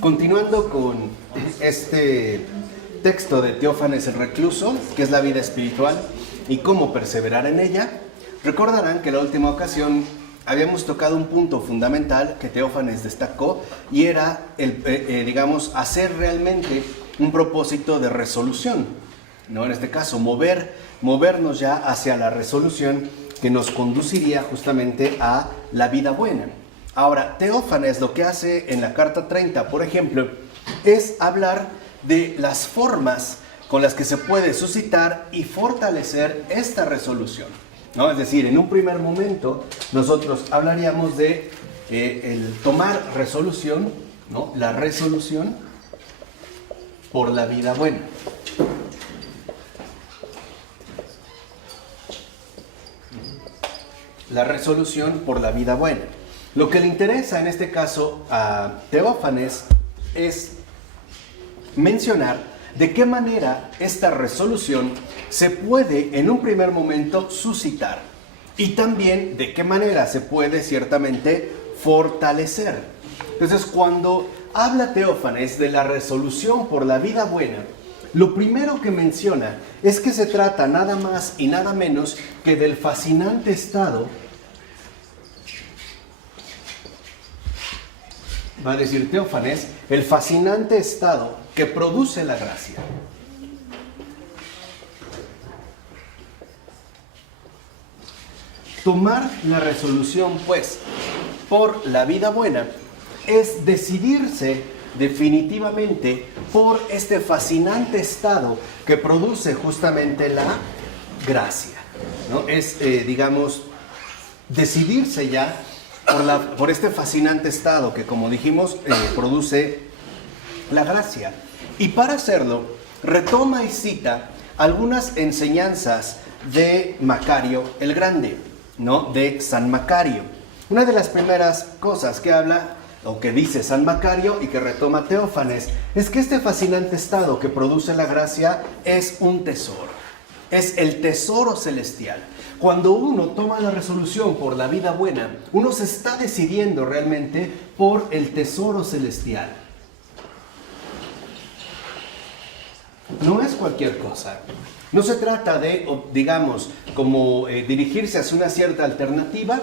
Continuando con este texto de Teófanes el Recluso, que es la vida espiritual y cómo perseverar en ella, recordarán que la última ocasión habíamos tocado un punto fundamental que Teófanes destacó y era, hacer realmente un propósito de resolución, ¿no? En este caso, movernos ya hacia la resolución que nos conduciría justamente a la vida buena. Ahora, Teófanes lo que hace en la carta 30, por ejemplo, es hablar de las formas con las que se puede suscitar y fortalecer esta resolución, ¿no? Es decir, en un primer momento nosotros hablaríamos de el tomar resolución, ¿no? La resolución por la vida buena. La resolución por la vida buena. Lo que le interesa en este caso a Teófanes es mencionar de qué manera esta resolución se puede en un primer momento suscitar y también de qué manera se puede ciertamente fortalecer. Entonces, cuando habla Teófanes de la resolución por la vida buena, lo primero que menciona es que se trata nada más y nada menos que del fascinante estado, va a decir Teófanes, el fascinante estado que produce la gracia. Tomar la resolución, pues, por la vida buena es decidirse definitivamente por este fascinante estado que produce justamente la gracia, ¿no? Es, decidirse ya por este fascinante estado que, como dijimos, produce la gracia. Y para hacerlo, retoma y cita algunas enseñanzas de Macario el Grande, ¿no? De San Macario. Una de las primeras cosas que habla, o que dice San Macario y que retoma Teófanes, es que este fascinante estado que produce la gracia es un tesoro. Es el tesoro celestial. Cuando uno toma la resolución por la vida buena, uno se está decidiendo realmente por el tesoro celestial. No es cualquier cosa. No se trata de, dirigirse hacia una cierta alternativa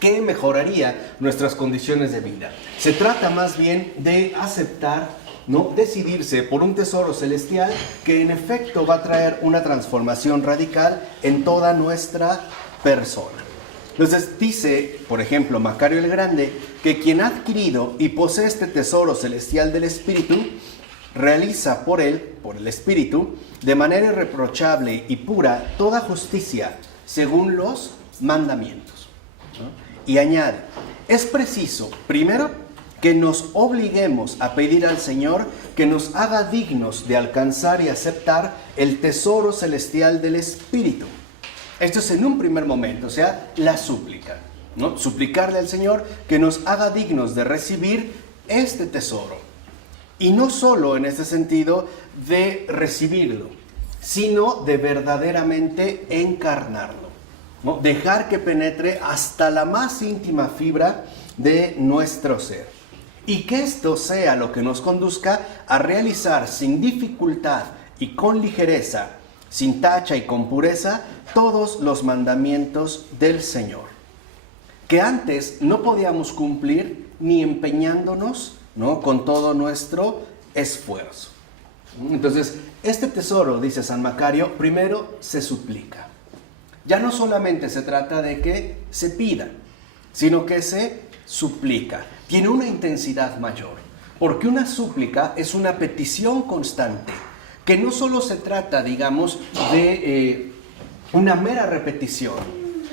que mejoraría nuestras condiciones de vida. Se trata más bien de aceptar, ¿no? Decidirse por un tesoro celestial que en efecto va a traer una transformación radical en toda nuestra persona. Entonces dice, por ejemplo, Macario el Grande, que quien ha adquirido y posee este tesoro celestial del Espíritu, realiza por el Espíritu, de manera irreprochable y pura, toda justicia, según los mandamientos, ¿no? Y añade, es preciso, primero, que nos obliguemos a pedir al Señor que nos haga dignos de alcanzar y aceptar el tesoro celestial del Espíritu. Esto es en un primer momento, o sea, la súplica, ¿no? Suplicarle al Señor que nos haga dignos de recibir este tesoro. Y no solo en este sentido de recibirlo, sino de verdaderamente encarnarlo, ¿no? Dejar que penetre hasta la más íntima fibra de nuestro ser. Y que esto sea lo que nos conduzca a realizar sin dificultad y con ligereza, sin tacha y con pureza, todos los mandamientos del Señor, que antes no podíamos cumplir ni empeñándonos, ¿no? Con todo nuestro esfuerzo. Entonces, este tesoro, dice San Macario, primero se suplica. Ya no solamente se trata de que se pida, sino que se suplica. Tiene una intensidad mayor, porque una súplica es una petición constante, que no solo se trata, de una mera repetición,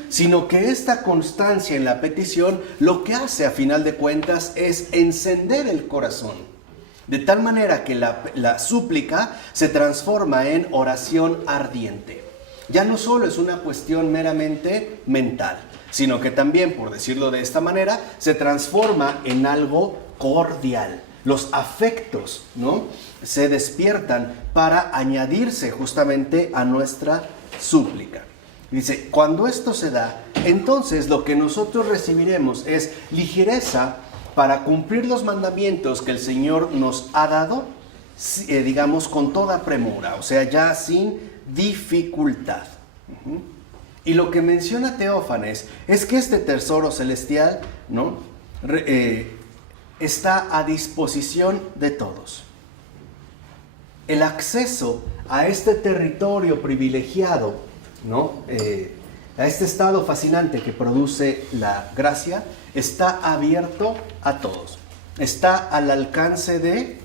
sino que esta constancia en la petición lo que hace a final de cuentas es encender el corazón, de tal manera que la súplica se transforma en oración ardiente. Ya no solo es una cuestión meramente mental, sino que también, por decirlo de esta manera, se transforma en algo cordial. Los afectos, ¿no?, se despiertan para añadirse justamente a nuestra súplica. Dice, cuando esto se da, entonces lo que nosotros recibiremos es ligereza para cumplir los mandamientos que el Señor nos ha dado, digamos, con toda premura, o sea, ya sin dificultad. Y lo que menciona Teófanes es que este tesoro celestial, ¿no? Está a disposición de todos. El acceso a este territorio privilegiado, ¿no? A este estado fascinante que produce la gracia, está abierto a todos. Está al alcance de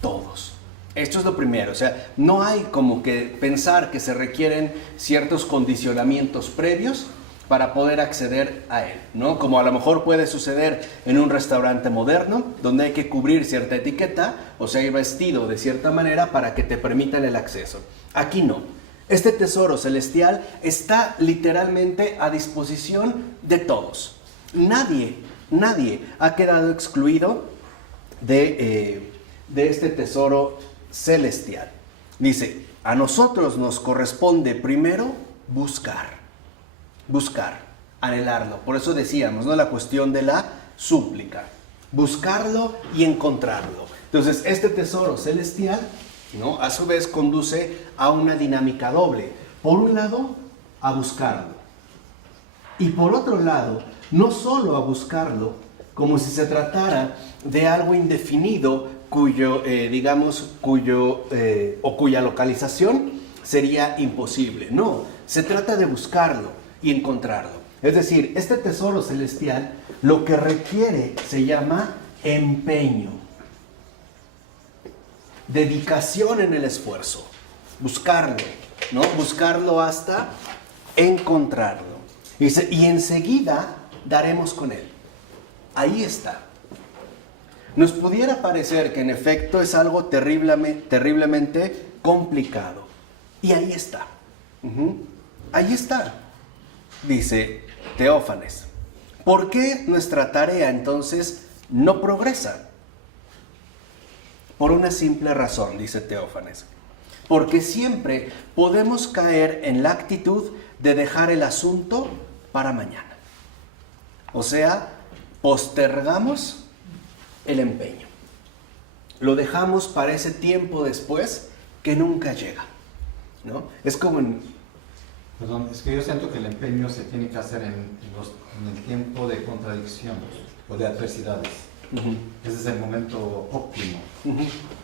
todos. Esto es lo primero, o sea, no hay como que pensar que se requieren ciertos condicionamientos previos para poder acceder a él, ¿no? Como a lo mejor puede suceder en un restaurante moderno, donde hay que cubrir cierta etiqueta, o sea, ir vestido de cierta manera para que te permitan el acceso. Aquí no. Este tesoro celestial está literalmente a disposición de todos. Nadie ha quedado excluido de este tesoro celestial. Dice, a nosotros nos corresponde primero buscar, anhelarlo. Por eso decíamos, ¿no? La cuestión de la súplica. Buscarlo y encontrarlo. Entonces, este tesoro celestial, ¿no? A su vez conduce a una dinámica doble. Por un lado, a buscarlo. Y por otro lado, no solo a buscarlo, como si se tratara de algo indefinido cuya localización sería imposible. No, se trata de buscarlo y encontrarlo. Es decir, este tesoro celestial lo que requiere se llama empeño, dedicación en el esfuerzo, buscarlo, ¿no? Buscarlo hasta encontrarlo. Dice, y enseguida daremos con él. Ahí está. Nos pudiera parecer que en efecto es algo terriblemente complicado. Y ahí está. Ahí está. Dice Teófanes. ¿Por qué nuestra tarea entonces no progresa? Por una simple razón, dice Teófanes. Porque siempre podemos caer en la actitud de dejar el asunto para mañana. O sea, postergamos el empeño. Lo dejamos para ese tiempo después que nunca llega, ¿no? Es como Perdón, es que yo siento que el empeño se tiene que hacer en el tiempo de contradicción o de adversidades. Ese es el momento óptimo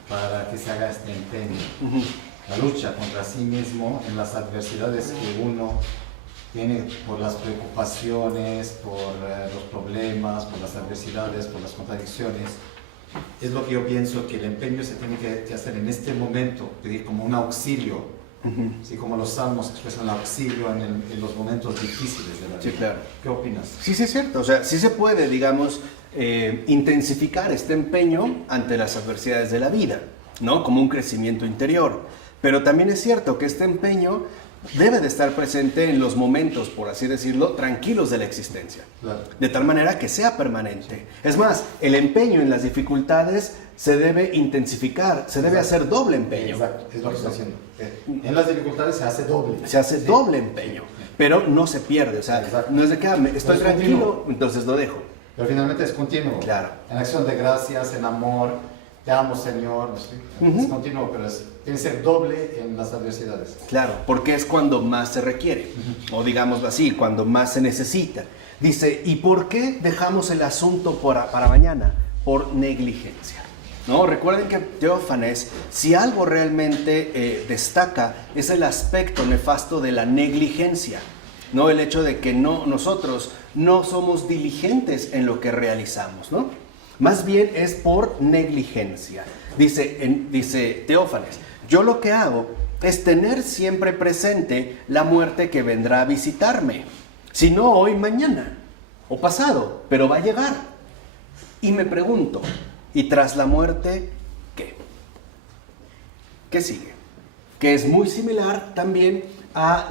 para que se haga este empeño. La lucha contra sí mismo en las adversidades que uno tiene por las preocupaciones, por los problemas, por las adversidades, por las contradicciones. Es lo que yo pienso que el empeño se tiene que hacer en este momento, pedir como un auxilio, ¿sí? Como los salmos expresan el auxilio en los momentos difíciles de la vida. Sí, claro. ¿Qué opinas? Sí, es cierto. O sea, sí se puede, digamos, intensificar este empeño ante las adversidades de la vida, ¿no? Como un crecimiento interior. Pero también es cierto que este empeño debe de estar presente en los momentos, por así decirlo, tranquilos de la existencia. Claro. De tal manera que sea permanente. Es más, el empeño en las dificultades se debe intensificar, se debe hacer doble empeño. Exacto, es lo que estoy haciendo. En las dificultades se hace doble. Se hace doble empeño, pero no se pierde. O sea, no es de que estoy tranquilo, entonces lo dejo. Pero finalmente es continuo. Claro. En acción de gracias, en amor, te amo, Señor. Es continuo, pero tiene que ser doble en las adversidades. Claro, porque es cuando más se requiere, o digámoslo así, cuando más se necesita. Dice, ¿y por qué dejamos el asunto para mañana? Por negligencia. ¿No? Recuerden que Teófanes, si algo realmente destaca, es el aspecto nefasto de la negligencia. ¿No? El hecho de que nosotros no somos diligentes en lo que realizamos, ¿no? Más bien es por negligencia. Dice Teófanes, yo lo que hago es tener siempre presente la muerte que vendrá a visitarme. Si no hoy, mañana o pasado, pero va a llegar. Y me pregunto, ¿y tras la muerte qué? ¿Qué sigue? Que es muy similar también a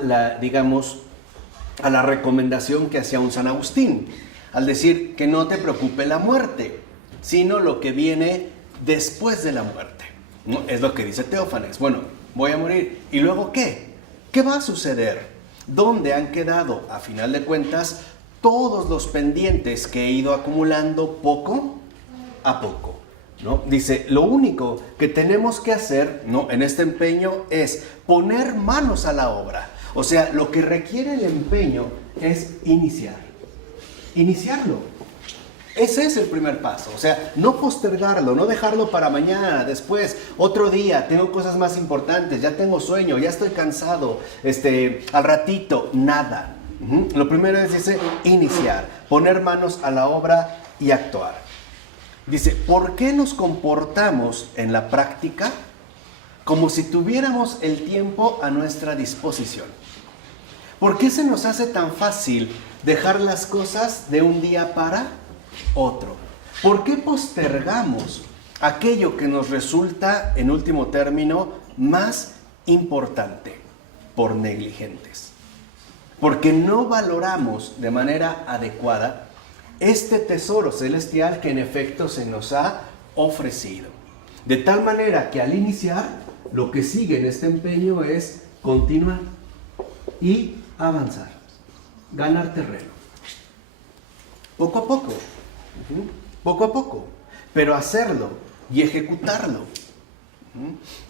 a la recomendación que hacía un San Agustín, al decir que no te preocupe la muerte, sino lo que viene después de la muerte. ¿No? Es lo que dice Teófanes. Bueno, voy a morir. ¿Y luego qué? ¿Qué va a suceder? ¿Dónde han quedado, a final de cuentas, todos los pendientes que he ido acumulando poco a poco, ¿no? Dice, lo único que tenemos que hacer, ¿no?, en este empeño es poner manos a la obra. O sea, lo que requiere el empeño es iniciarlo. Ese es el primer paso, o sea, no postergarlo, no dejarlo para mañana, después, otro día, tengo cosas más importantes, ya tengo sueño, ya estoy cansado, al ratito, nada. Lo primero es, dice, iniciar, poner manos a la obra y actuar. Dice, ¿por qué nos comportamos en la práctica como si tuviéramos el tiempo a nuestra disposición? ¿Por qué se nos hace tan fácil dejar las cosas de un día para otro? ¿Por qué postergamos aquello que nos resulta, en último término, más importante? Por negligentes. Porque no valoramos de manera adecuada este tesoro celestial que en efecto se nos ha ofrecido. De tal manera que al iniciar, lo que sigue en este empeño es continuar y avanzar, ganar terreno. Poco a poco, pero hacerlo y ejecutarlo.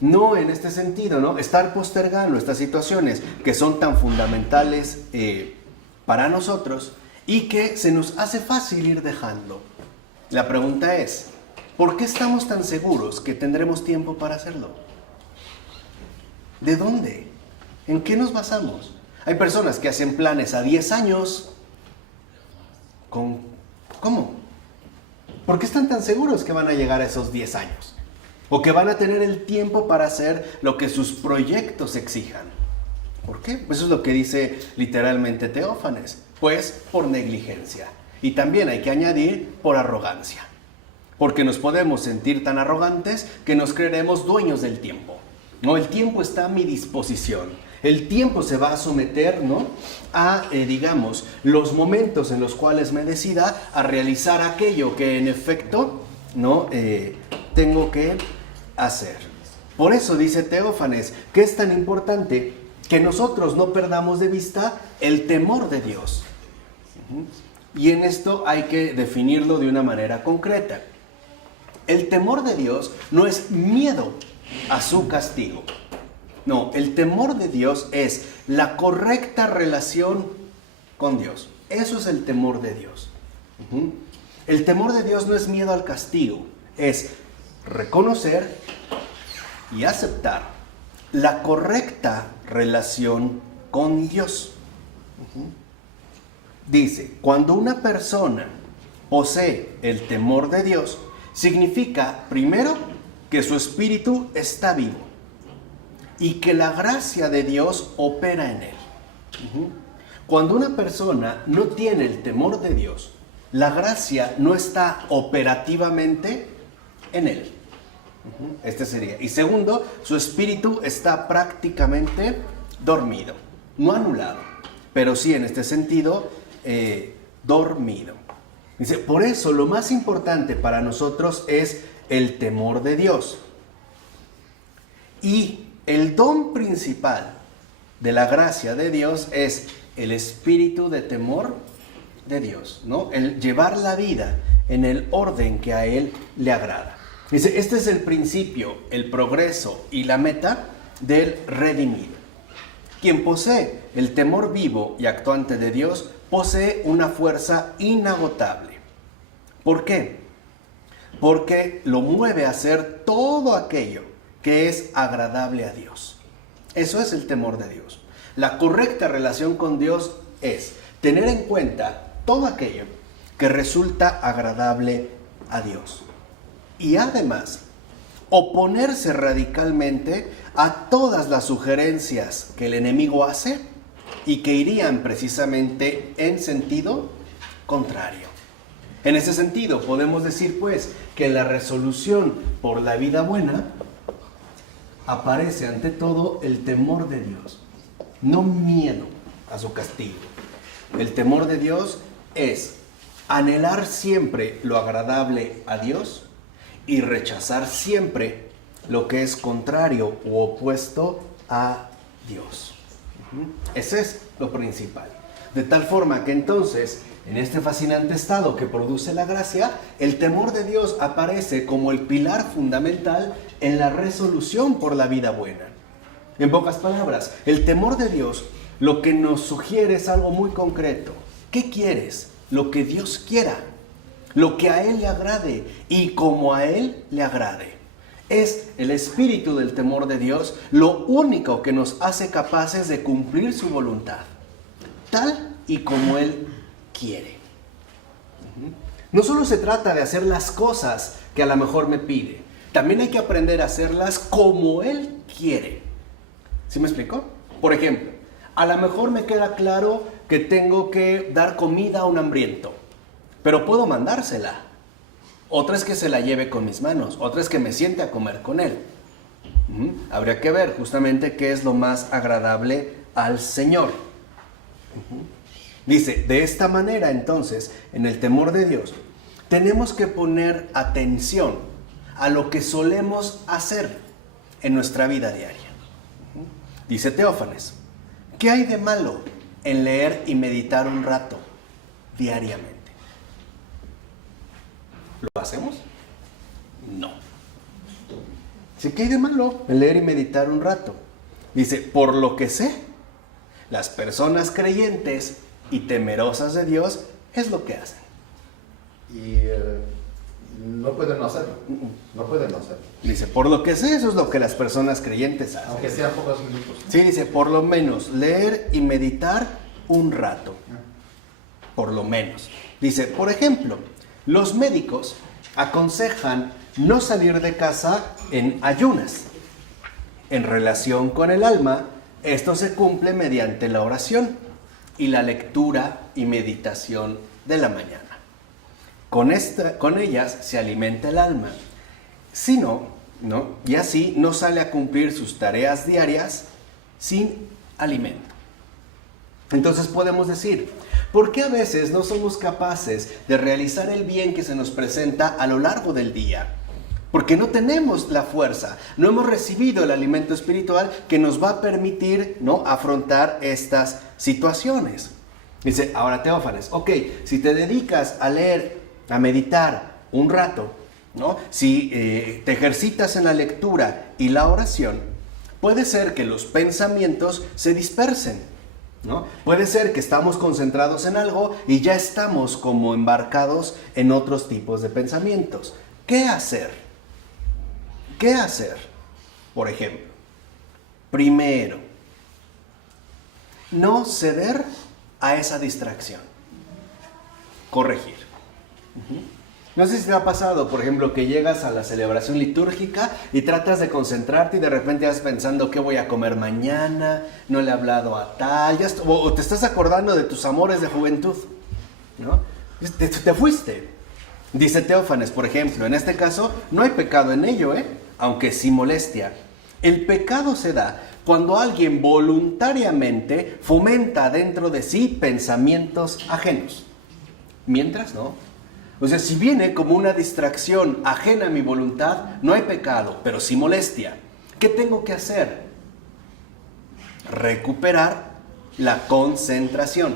No en este sentido, ¿no? Estar postergando estas situaciones que son tan fundamentales para nosotros y que se nos hace fácil ir dejando. La pregunta es, ¿por qué estamos tan seguros que tendremos tiempo para hacerlo? ¿De dónde? ¿En qué nos basamos? Hay personas que hacen planes a 10 años. ¿Cómo? ¿Por qué están tan seguros que van a llegar a esos 10 años? O que van a tener el tiempo para hacer lo que sus proyectos exijan. ¿Por qué? Pues eso es lo que dice literalmente Teófanes. Pues por negligencia. Y también hay que añadir por arrogancia. Porque nos podemos sentir tan arrogantes que nos creeremos dueños del tiempo. No, el tiempo está a mi disposición. El tiempo se va a someter, ¿no?, a, digamos, los momentos en los cuales me decida a realizar aquello que en efecto, ¿no?, tengo que hacer. Por eso dice Teófanes que es tan importante que nosotros no perdamos de vista el temor de Dios. Y en esto hay que definirlo de una manera concreta. El temor de Dios no es miedo a su castigo. No, el temor de Dios es la correcta relación con Dios. Eso es el temor de Dios. El temor de Dios no es miedo al castigo, es reconocer y aceptar la correcta relación con Dios. Dice, cuando una persona posee el temor de Dios, significa, primero, que su espíritu está vivo y que la gracia de Dios opera en él. Cuando una persona no tiene el temor de Dios, la gracia no está operativamente en él. Este sería. Y segundo, su espíritu está prácticamente dormido, no anulado, pero sí en este sentido dormido. Dice, por eso lo más importante para nosotros es el temor de Dios. Y el don principal de la gracia de Dios es el espíritu de temor de Dios, ¿no? El llevar la vida en el orden que a Él le agrada. Dice, este es el principio, el progreso y la meta del redimido. Quien posee el temor vivo y actuante de Dios posee una fuerza inagotable. ¿Por qué? Porque lo mueve a hacer todo aquello que es agradable a Dios. Eso es el temor de Dios. La correcta relación con Dios es tener en cuenta todo aquello que resulta agradable a Dios. Y además, oponerse radicalmente a todas las sugerencias que el enemigo hace y que irían precisamente en sentido contrario. En ese sentido, podemos decir pues que la resolución por la vida buena aparece ante todo el temor de Dios, no miedo a su castigo. El temor de Dios es anhelar siempre lo agradable a Dios y rechazar siempre lo que es contrario u opuesto a Dios. Ese es lo principal. De tal forma que entonces, en este fascinante estado que produce la gracia, el temor de Dios aparece como el pilar fundamental en la resolución por la vida buena. En pocas palabras, el temor de Dios lo que nos sugiere es algo muy concreto. ¿Qué quieres? Lo que Dios quiera, lo que a Él le agrade y como a Él le agrade. Es el espíritu del temor de Dios lo único que nos hace capaces de cumplir su voluntad, tal y como Él quiere. No solo se trata de hacer las cosas que a lo mejor me pide, también hay que aprender a hacerlas como Él quiere. ¿Sí me explico? Por ejemplo, a lo mejor me queda claro que tengo que dar comida a un hambriento, pero puedo mandársela. Otra es que se la lleve con mis manos, otra es que me siente a comer con él. Habría que ver justamente qué es lo más agradable al Señor. Dice, de esta manera entonces, en el temor de Dios, tenemos que poner atención a lo que solemos hacer en nuestra vida diaria. Dice Teófanes, ¿qué hay de malo en leer y meditar un rato diariamente? ¿Lo hacemos? No. Dice, ¿qué hay de malo en leer y meditar un rato? Dice, por lo que sé, las personas creyentes y temerosas de Dios es lo que hacen. Y no pueden no hacerlo. No pueden no hacerlo. Dice, por lo que sé, eso es lo que las personas creyentes hacen. Aunque sean pocos minutos. Sí, dice, por lo menos leer y meditar un rato. Por lo menos. Dice, por ejemplo, los médicos aconsejan no salir de casa en ayunas. En relación con el alma, esto se cumple mediante la oración y la lectura y meditación de la mañana. Con ellas se alimenta el alma. Si no, y así no sale a cumplir sus tareas diarias sin alimento. Entonces podemos decir, ¿por qué a veces no somos capaces de realizar el bien que se nos presenta a lo largo del día? Porque no tenemos la fuerza, no hemos recibido el alimento espiritual que nos va a permitir, afrontar estas situaciones. Dice, ahora Teófanes, ok, si te dedicas a leer, a meditar un rato, si te ejercitas en la lectura y la oración, puede ser que los pensamientos se dispersen, Puede ser que estamos concentrados en algo y ya estamos como embarcados en otros tipos de pensamientos. ¿Qué hacer? ¿Qué hacer? Por ejemplo, primero, no ceder a esa distracción. Corregir. No sé si te ha pasado, por ejemplo, que llegas a la celebración litúrgica y tratas de concentrarte y de repente vas pensando qué voy a comer mañana, no le he hablado a tal, o te estás acordando de tus amores de juventud, Te fuiste. Dice Teófanes, por ejemplo, en este caso no hay pecado en ello, aunque sí molestia. El pecado se da cuando alguien voluntariamente fomenta dentro de sí pensamientos ajenos. Mientras no. O sea, si viene como una distracción ajena a mi voluntad, no hay pecado, pero sí molestia. ¿Qué tengo que hacer? Recuperar la concentración,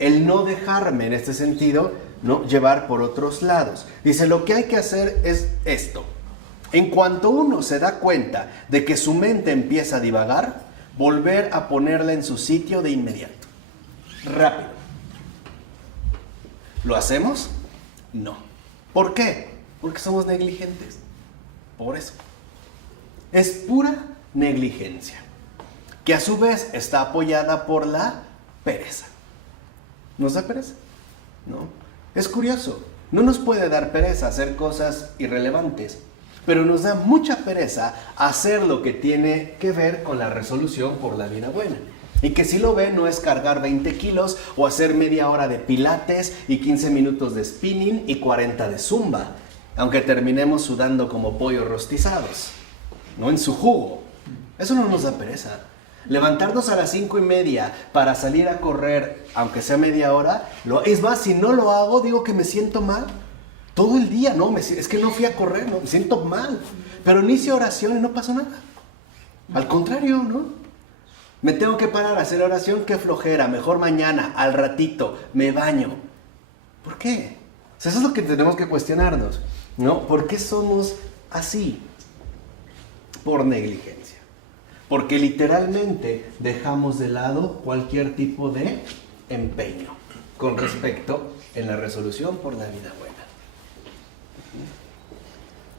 El no dejarme, en este sentido, llevar por otros lados. Dice, lo que hay que hacer es esto. En cuanto uno se da cuenta de que su mente empieza a divagar, volver a ponerla en su sitio de inmediato. Rápido. ¿Lo hacemos? No. ¿Por qué? Porque somos negligentes. Por eso. Es pura negligencia, que a su vez está apoyada por la pereza. ¿Nos da pereza? No. Es curioso. No nos puede dar pereza hacer cosas irrelevantes, pero nos da mucha pereza hacer lo que tiene que ver con la resolución por la vida buena. Y que si lo ve no es cargar 20 kilos o hacer media hora de pilates y 15 minutos de spinning y 40 de zumba, aunque terminemos sudando como pollos rostizados, en su jugo. Eso no nos da pereza. Levantarnos a las 5:30 para salir a correr, aunque sea media hora, es más, si no lo hago, digo que me siento mal. Todo el día, es que no fui a correr, me siento mal. Pero inicio oración y no pasa nada. Al contrario, Me tengo que parar a hacer oración, qué flojera, mejor mañana, al ratito, me baño. ¿Por qué? O sea, eso es lo que tenemos que cuestionarnos, ¿no? ¿Por qué somos así? Por negligencia. Porque literalmente dejamos de lado cualquier tipo de empeño con respecto en la resolución por la vida buena.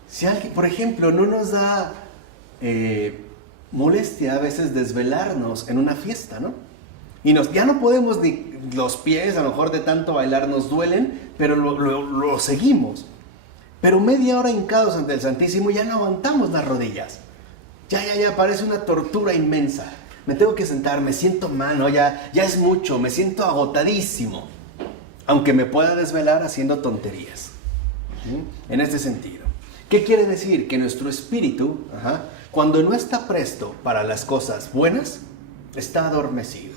Si alguien, por ejemplo, no nos da molestia a veces desvelarnos en una fiesta, ¿no? Y ya no podemos, ni los pies a lo mejor de tanto bailar nos duelen, pero lo seguimos. Pero media hora hincados ante el Santísimo ya no aguantamos las rodillas. Ya, parece una tortura inmensa. Me tengo que sentar, me siento mal, ¿no? Ya es mucho, me siento agotadísimo. Aunque me pueda desvelar haciendo tonterías. En este sentido. ¿Qué quiere decir? Que nuestro espíritu, cuando no está presto para las cosas buenas, está adormecido.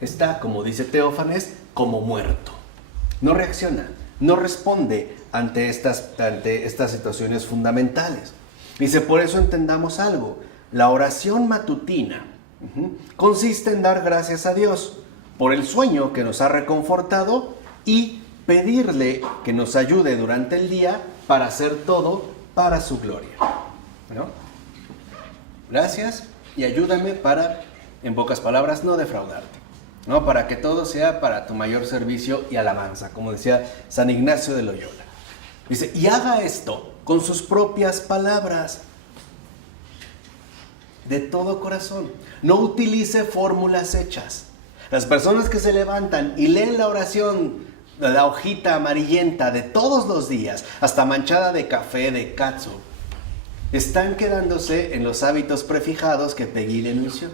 Está, como dice Teófanes, como muerto. No reacciona, no responde ante estas situaciones fundamentales. Dice, por eso entendamos algo. La oración matutina consiste en dar gracias a Dios por el sueño que nos ha reconfortado y pedirle que nos ayude durante el día para hacer todo para su gloria. ¿No? Gracias y ayúdame para, en pocas palabras, no defraudarte. ¿No? Para que todo sea para tu mayor servicio y alabanza, como decía San Ignacio de Loyola. Dice, y haga esto con sus propias palabras, de todo corazón. No utilice fórmulas hechas. Las personas que se levantan y leen la oración, la hojita amarillenta de todos los días, hasta manchada de café, de katsu, están quedándose en los hábitos prefijados que Peggy denunció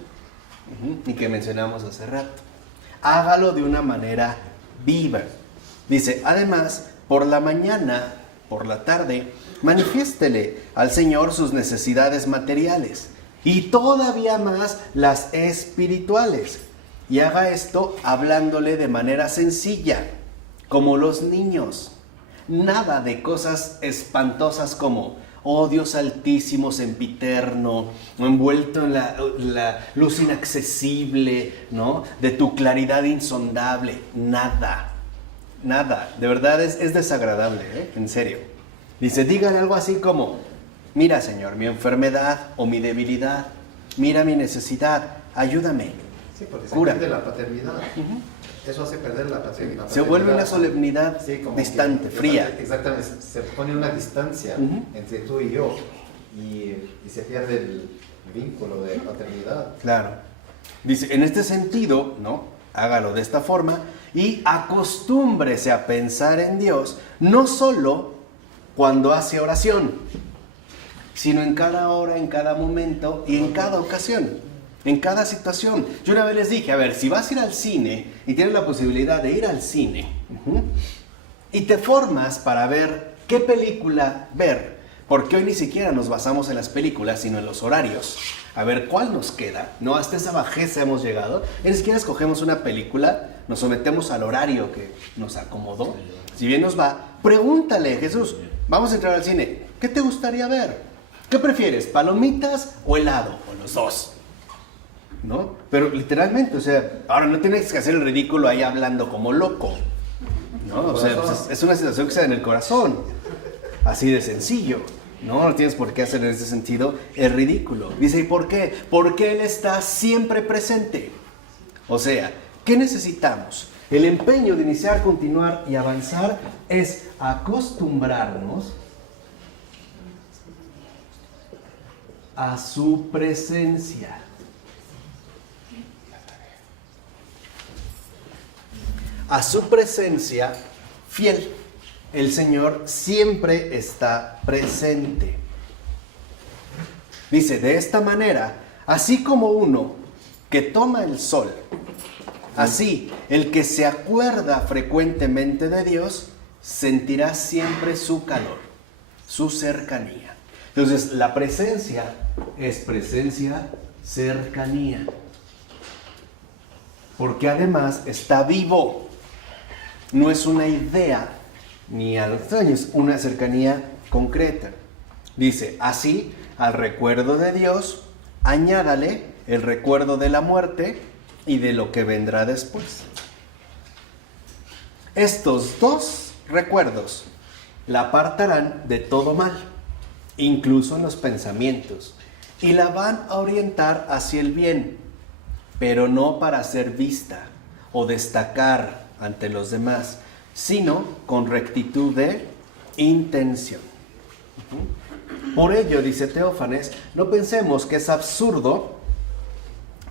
y que mencionamos hace rato. Hágalo de una manera viva. Dice, además, por la mañana, por la tarde, manifiéstele al Señor sus necesidades materiales y todavía más las espirituales. Y haga esto hablándole de manera sencilla, como los niños. Nada de cosas espantosas como, oh Dios altísimo, sempiterno, envuelto en la luz inaccesible, ¿no? De tu claridad insondable. Nada, de verdad es desagradable, en serio. Dice, dígale algo así como, mira Señor, mi enfermedad o mi debilidad, mira mi necesidad, ayúdame. Sí, porque Cura. se pierde la paternidad. Eso hace perder la paternidad. Se vuelve una solemnidad distante, fría. Exactamente, se pone una distancia entre tú y yo y se pierde el vínculo de paternidad. Claro. Dice, en este sentido, ¿no? Hágalo de esta forma y acostúmbrese a pensar en Dios, no solo cuando hace oración, sino en cada hora, en cada momento y en cada ocasión. En cada situación. Yo una vez les dije, a ver, si vas a ir al cine y tienes la posibilidad de ir al cine y te formas para ver qué película ver, porque hoy ni siquiera nos basamos en las películas, sino en los horarios. A ver cuál nos queda, ¿no? Hasta esa bajeza hemos llegado. Y ni siquiera escogemos una película, nos sometemos al horario que nos acomodó. Si bien nos va, pregúntale, Jesús, vamos a entrar al cine, ¿qué te gustaría ver? ¿Qué prefieres, palomitas o helado? O los dos. ¿No? Pero literalmente, o sea, ahora no tienes que hacer el ridículo ahí hablando como loco, ¿no? O sea, pues es una situación que se da en el corazón, así de sencillo, ¿no? No tienes por qué hacer en ese sentido el ridículo. Dice, ¿y por qué? Porque Él está siempre presente. O sea, ¿qué necesitamos? El empeño de iniciar, continuar y avanzar es acostumbrarnos a su presencia. A su presencia fiel. El Señor siempre está presente. Dice, de esta manera, así como uno que toma el sol, así el que se acuerda frecuentemente de Dios, sentirá siempre su calor, su cercanía. Entonces, la presencia es presencia, cercanía. Porque además está vivo. No es una idea ni algo extraño, es una cercanía concreta. Dice, así, al recuerdo de Dios, añádale el recuerdo de la muerte y de lo que vendrá después. Estos dos recuerdos la apartarán de todo mal, incluso en los pensamientos, y la van a orientar hacia el bien, pero no para ser vista o destacar ante los demás, sino con rectitud de intención. Por ello, dice Teófanes, no pensemos que es absurdo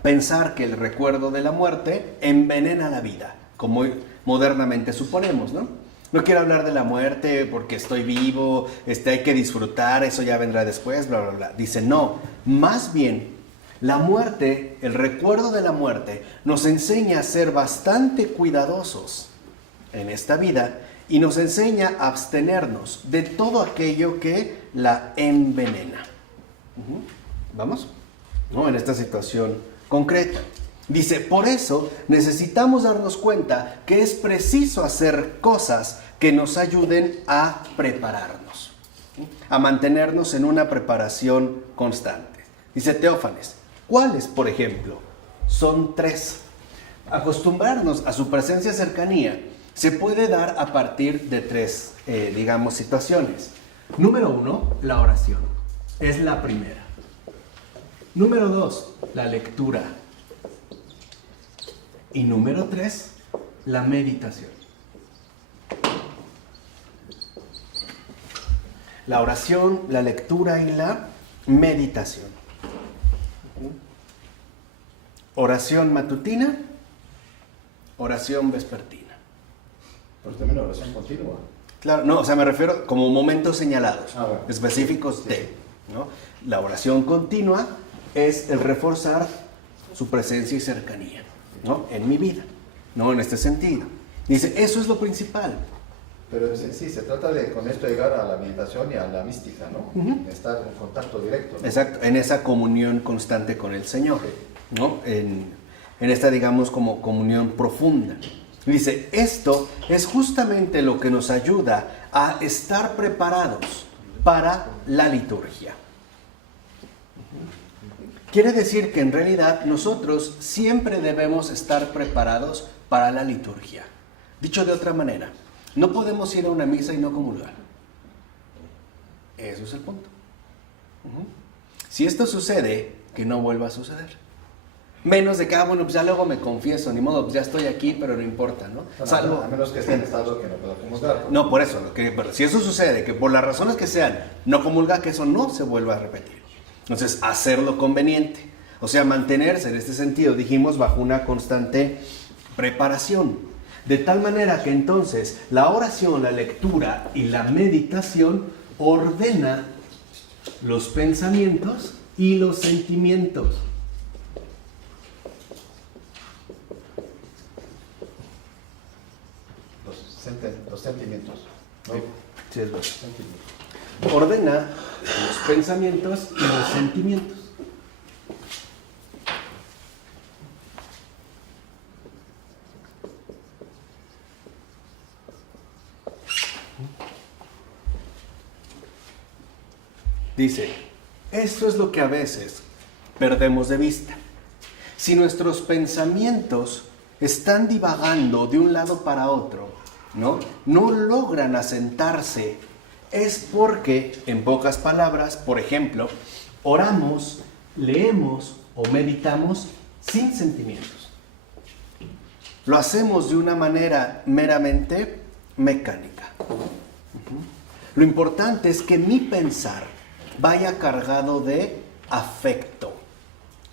pensar que el recuerdo de la muerte envenena la vida, como modernamente suponemos, ¿no? No quiero hablar de la muerte porque estoy vivo, hay que disfrutar, eso ya vendrá después, bla, bla, bla. Dice, no, más bien, la muerte, el recuerdo de la muerte, nos enseña a ser bastante cuidadosos en esta vida y nos enseña a abstenernos de todo aquello que la envenena. ¿Vamos? ¿No? En esta situación concreta. Dice, por eso necesitamos darnos cuenta que es preciso hacer cosas que nos ayuden a prepararnos, a mantenernos en una preparación constante. Dice Teófanes, ¿cuáles, por ejemplo? Son 3. Acostumbrarnos a su presencia cercanía se puede dar a partir de 3, situaciones. Número 1, la oración. Es la primera. Número 2, la lectura. Y número 3, la meditación. La oración, la lectura y la meditación. Oración matutina, oración vespertina. Pero también la oración continua. Claro, no, me refiero como momentos señalados, bueno. específicos Sí. de, ¿no? La oración continua es el reforzar su presencia y cercanía, ¿no? En mi vida, ¿no? En este sentido. Dice, eso es lo principal. Pero sí, se trata de con esto llegar a la meditación y a la mística, ¿no? Estar en contacto directo, ¿no? Exacto, en esa comunión constante con el Señor, ¿no? En esta, digamos, como comunión profunda. Dice, esto es justamente lo que nos ayuda a estar preparados para la liturgia. Quiere decir que en realidad nosotros siempre debemos estar preparados para la liturgia. Dicho de otra manera, no podemos ir a una misa y no comulgar. Eso es el punto. Si esto sucede, que no vuelva a suceder. Menos de que, pues ya luego me confieso, ni modo, pues ya estoy aquí, pero no importa, ¿no? Salvo, a menos que esté en estado que no pueda comulgar. No, por eso, pero si eso sucede, que por las razones que sean, no comulga, que eso no se vuelva a repetir. Entonces, hacerlo conveniente. O sea, mantenerse en este sentido, dijimos, bajo una constante preparación. De tal manera que entonces la oración, la lectura y la meditación ordena los pensamientos y los sentimientos. Los sentimientos, ¿no? Sí, es verdad. Ordena los pensamientos y los sentimientos. Dice, esto es lo que a veces perdemos de vista. Si nuestros pensamientos están divagando de un lado para otro, no logran asentarse, es porque, en pocas palabras, por ejemplo, oramos, leemos o meditamos sin sentimientos. Lo hacemos de una manera meramente mecánica. Lo importante es que mi pensar vaya cargado de afecto,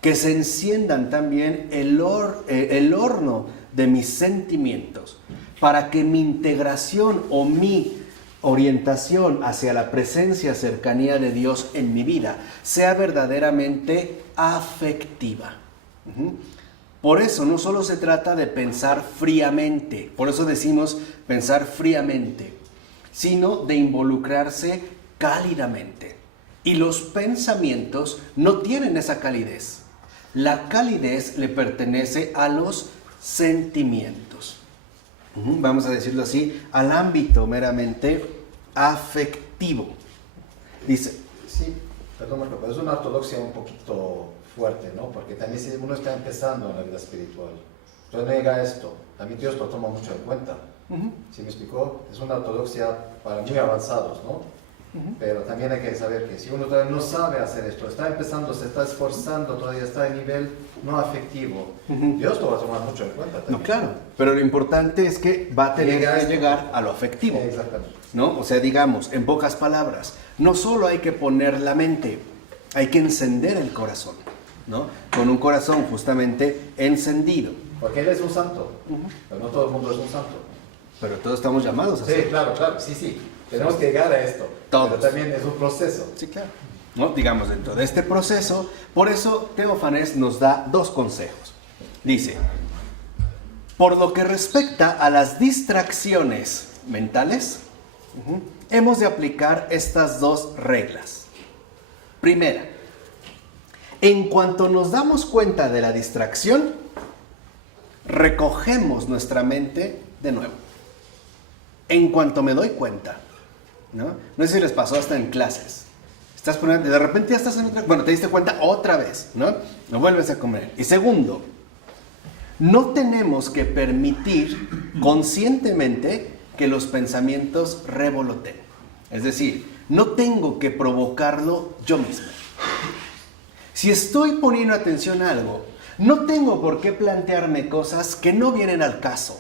que se enciendan también el horno de mis sentimientos, para que mi integración o mi orientación hacia la presencia, cercanía de Dios en mi vida sea verdaderamente afectiva. Por eso no solo se trata de pensar fríamente, por eso decimos pensar fríamente, sino de involucrarse cálidamente. Y los pensamientos no tienen esa calidez. La calidez le pertenece a los sentimientos. Vamos a decirlo así, al ámbito meramente afectivo. Dice, Sí, perdón Marco, pero es una ortodoxia un poquito fuerte, ¿no? Porque también si uno está empezando en la vida espiritual, entonces no llega a esto, también Dios lo toma mucho en cuenta. ¿Sí me explicó? Es una ortodoxia para muy avanzados, ¿no? Pero también hay que saber que si uno todavía no sabe hacer esto, está empezando, se está esforzando, todavía está en nivel no afectivo, Dios lo va a tomar mucho en cuenta también. No, claro, pero lo importante es que va a tener que llegar a lo afectivo. Exactamente. ¿No? O sea, digamos, en pocas palabras, no solo hay que poner la mente, hay que encender el corazón, ¿no? Con un corazón justamente encendido. Porque Él es un santo, pero no todo el mundo es un santo. Pero todos estamos llamados a Sí, ser. claro, sí. Tenemos que llegar a esto. Todos. Pero también es un proceso. Sí, claro. ¿No? Digamos, dentro de este proceso, por eso Teófanes nos da dos consejos. Dice, por lo que respecta a las distracciones mentales, hemos de aplicar estas dos reglas. Primera, en cuanto nos damos cuenta de la distracción, recogemos nuestra mente de nuevo. En cuanto me doy cuenta, ¿no? No sé si les pasó hasta en clases. Estás poniendo, de repente ya estás en otra, bueno, te diste cuenta otra vez, ¿no? Lo vuelves a comer. Y segundo, no tenemos que permitir conscientemente que los pensamientos revoloteen. Es decir, no tengo que provocarlo yo mismo. Si estoy poniendo atención a algo, no tengo por qué plantearme cosas que no vienen al caso.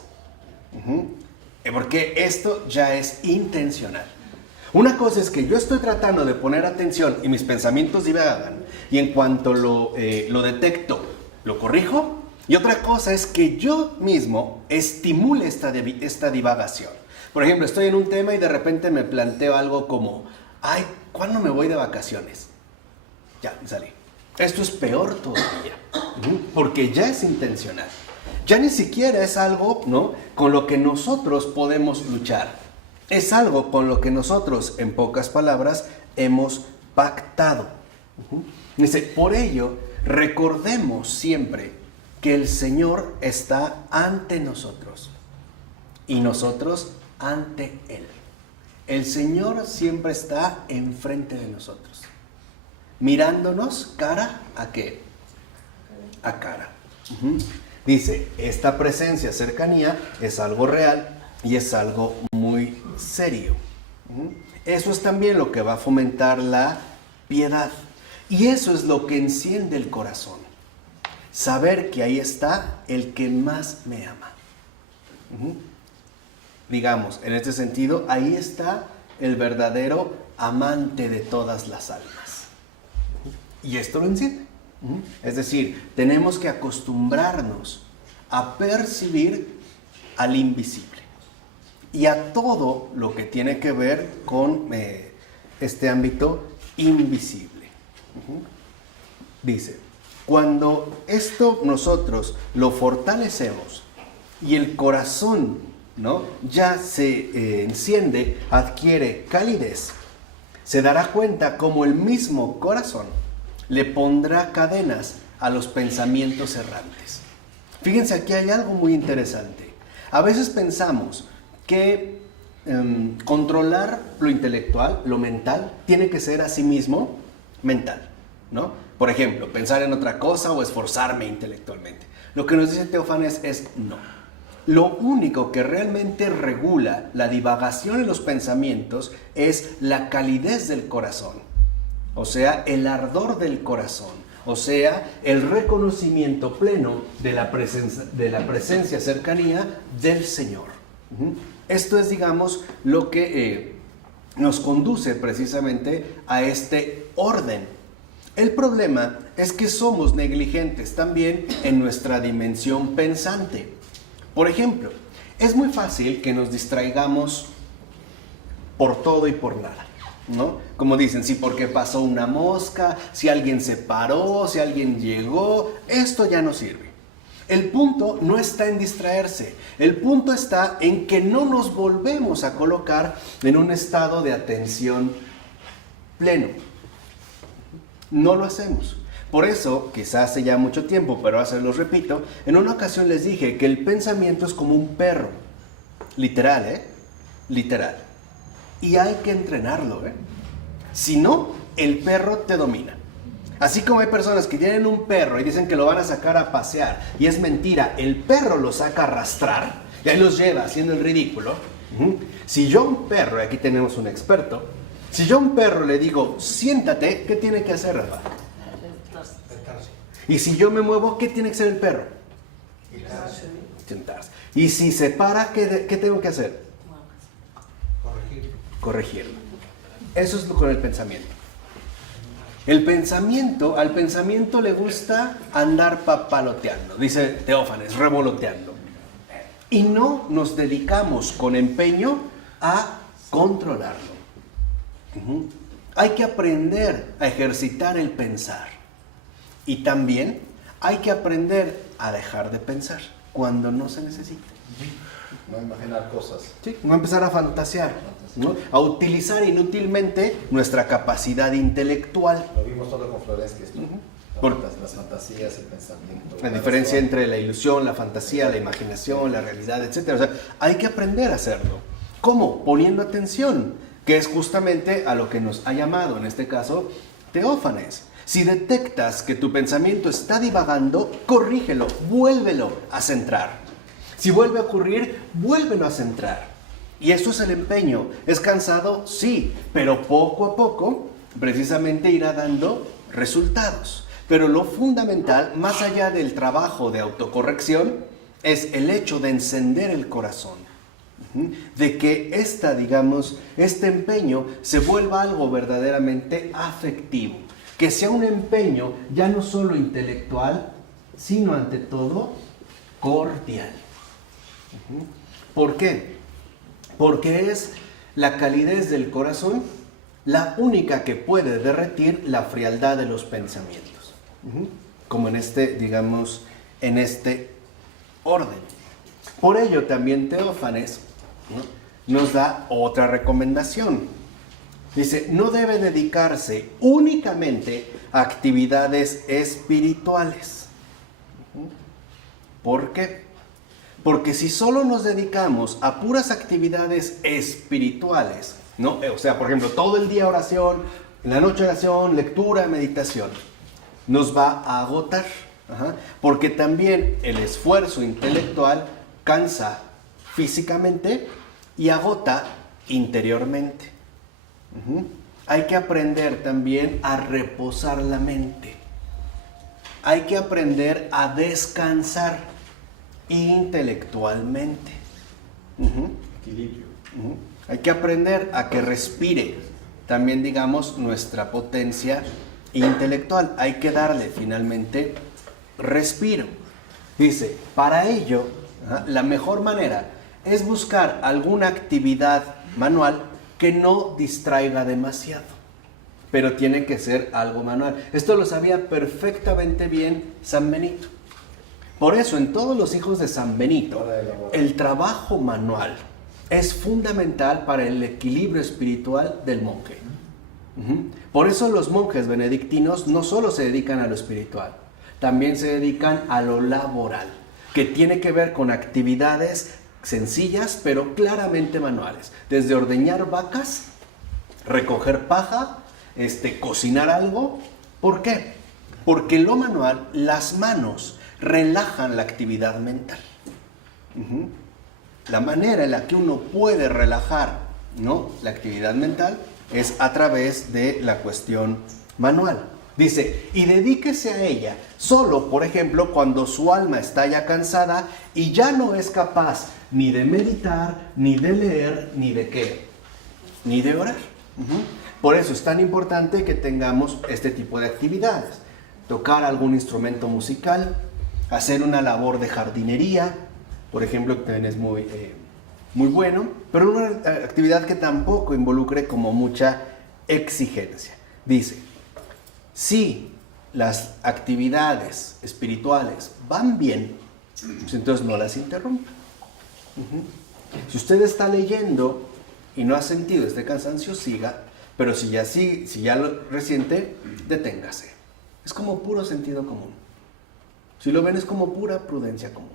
Porque esto ya es intencional. Una cosa es que yo estoy tratando de poner atención y mis pensamientos divagan, y en cuanto lo detecto, lo corrijo. Y otra cosa es que yo mismo estimule esta divagación. Por ejemplo, estoy en un tema y de repente me planteo algo como, ay, ¿cuándo me voy de vacaciones? Ya, me salí. Esto es peor todavía, porque ya es intencional. Ya ni siquiera es algo, ¿no?, con lo que nosotros podemos luchar. Es algo con lo que nosotros, en pocas palabras, hemos pactado. Dice, por ello, recordemos siempre que el Señor está ante nosotros y nosotros ante Él. El Señor siempre está enfrente de nosotros, mirándonos cara a ¿qué? A cara. Dice, esta presencia, cercanía, es algo real y es algo muy serio. Eso es también lo que va a fomentar la piedad. Y eso es lo que enciende el corazón. Saber que ahí está el que más me ama. Digamos, en este sentido, ahí está el verdadero amante de todas las almas. Y esto lo enciende. Es decir, tenemos que acostumbrarnos a percibir al invisible y a todo lo que tiene que ver con este ámbito invisible. Dice, cuando esto nosotros lo fortalecemos y el corazón, ¿no?, ya se enciende, adquiere calidez, se dará cuenta como el mismo corazón le pondrá cadenas a los pensamientos errantes. Fíjense, aquí hay algo muy interesante. A veces pensamos que controlar lo intelectual, lo mental, tiene que ser a sí mismo mental, ¿no? Por ejemplo, pensar en otra cosa o esforzarme intelectualmente. Lo que nos dice Teófanes es no. Lo único que realmente regula la divagación en los pensamientos es la calidez del corazón. O sea, el ardor del corazón, o sea, el reconocimiento pleno de la presencia, cercanía del Señor. Esto es, digamos, lo que nos conduce precisamente a este orden. El problema es que somos negligentes también en nuestra dimensión pensante. Por ejemplo, es muy fácil que nos distraigamos por todo y por nada, ¿no? Como dicen, si porque pasó una mosca, si alguien se paró, si alguien llegó, esto ya no sirve. El punto no está en distraerse, el punto está en que no nos volvemos a colocar en un estado de atención pleno. No lo hacemos. Por eso, quizás hace ya mucho tiempo, pero ahora se los repito, en una ocasión les dije que el pensamiento es como un perro. Literal, literal. Y hay que entrenarlo, Si no, el perro te domina. Así como hay personas que tienen un perro y dicen que lo van a sacar a pasear y es mentira, el perro lo saca a arrastrar y ahí los lleva haciendo el ridículo. Si yo a un perro, y aquí tenemos un experto, si yo a un perro le digo, siéntate, ¿qué tiene que hacer, Rafa? Y si yo me muevo, ¿qué tiene que hacer el perro? Sentarse. Y si se para, ¿qué tengo que hacer? Corregirlo. Eso es con el pensamiento. Al pensamiento le gusta andar papaloteando, dice Teófanes, revoloteando. Y no nos dedicamos con empeño a controlarlo. Hay que aprender a ejercitar el pensar. Y también hay que aprender a dejar de pensar cuando no se necesita. No imaginar cosas. Sí, no empezar a fantasear, ¿no? A utilizar inútilmente nuestra capacidad intelectual. Lo vimos todo con Florencia, las fantasías, el pensamiento. La diferencia entre la ilusión, la fantasía, la imaginación, la realidad, etc. O sea, hay que aprender a hacerlo. ¿Cómo? Poniendo atención, que es justamente a lo que nos ha llamado, en este caso, Teófanes. Si detectas que tu pensamiento está divagando, corrígelo, vuélvelo a centrar. Si vuelve a ocurrir, vuélvelo a centrar. Y esto es el empeño. ¿Es cansado? Sí, pero poco a poco, precisamente irá dando resultados. Pero lo fundamental, más allá del trabajo de autocorrección, es el hecho de encender el corazón. De que este empeño se vuelva algo verdaderamente afectivo. Que sea un empeño ya no solo intelectual, sino ante todo cordial. ¿Por qué? Porque es la calidez del corazón la única que puede derretir la frialdad de los pensamientos. Como en este orden. Por ello también Teófanes, ¿no?, nos da otra recomendación. Dice, no debe dedicarse únicamente a actividades espirituales. ¿Por qué? Porque si solo nos dedicamos a puras actividades espirituales, ¿no? O sea, por ejemplo, todo el día oración, en la noche oración, lectura, meditación, nos va a agotar. Porque también el esfuerzo intelectual cansa físicamente y agota interiormente. Hay que aprender también a reposar la mente. Hay que aprender a descansar intelectualmente. Equilibrio. Hay que aprender a que respire también, nuestra potencia intelectual. Hay que darle finalmente respiro. Dice, para ello, la mejor manera es buscar alguna actividad manual que no distraiga demasiado, pero tiene que ser algo manual. Esto lo sabía perfectamente bien San Benito. Por eso, en todos los hijos de San Benito, el trabajo manual es fundamental para el equilibrio espiritual del monje. Por eso los monjes benedictinos no solo se dedican a lo espiritual, también se dedican a lo laboral, que tiene que ver con actividades sencillas pero claramente manuales, desde ordeñar vacas, recoger paja, cocinar algo. ¿Por qué? Porque lo manual, las manos relajan la actividad mental. La manera en la que uno puede relajar, ¿no?, la actividad mental es a través de la cuestión manual. Dice, y dedíquese a ella solo, por ejemplo, cuando su alma está ya cansada y ya no es capaz ni de meditar, ni de leer, ni de qué, ni de orar. Por eso es tan importante que tengamos este tipo de actividades. Tocar algún instrumento musical, hacer una labor de jardinería, por ejemplo, que también es muy bueno, pero una actividad que tampoco involucre como mucha exigencia. Dice, si las actividades espirituales van bien, pues entonces no las interrumpa. Si usted está leyendo y no ha sentido este cansancio, siga, pero si ya lo resiente, deténgase. Es como puro sentido común. Si lo ven, es como pura prudencia común.